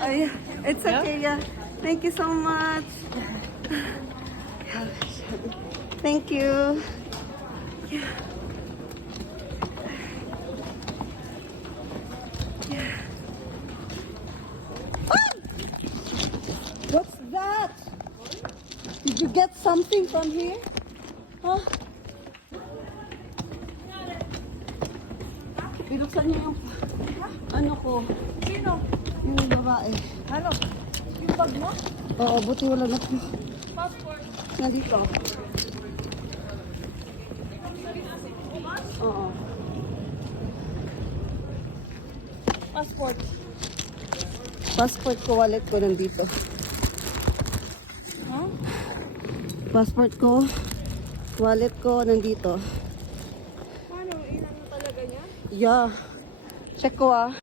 Ay, it's okay, yeah. Thank you so much. Thank you. Yeah. Yeah. Ah! What's that? Did you get something from here? Huh? Binuksan niyo yung ano ko. Sino? Yung babae. Ano? Yung bag mo? Oo, buti wala na po. Passport. Nandito. Oo. Passport. Passport ko, wallet ko nandito. Huh? Passport ko, wallet ko nandito. Paano? Inano talaga niya? Yeah. Check ko ah.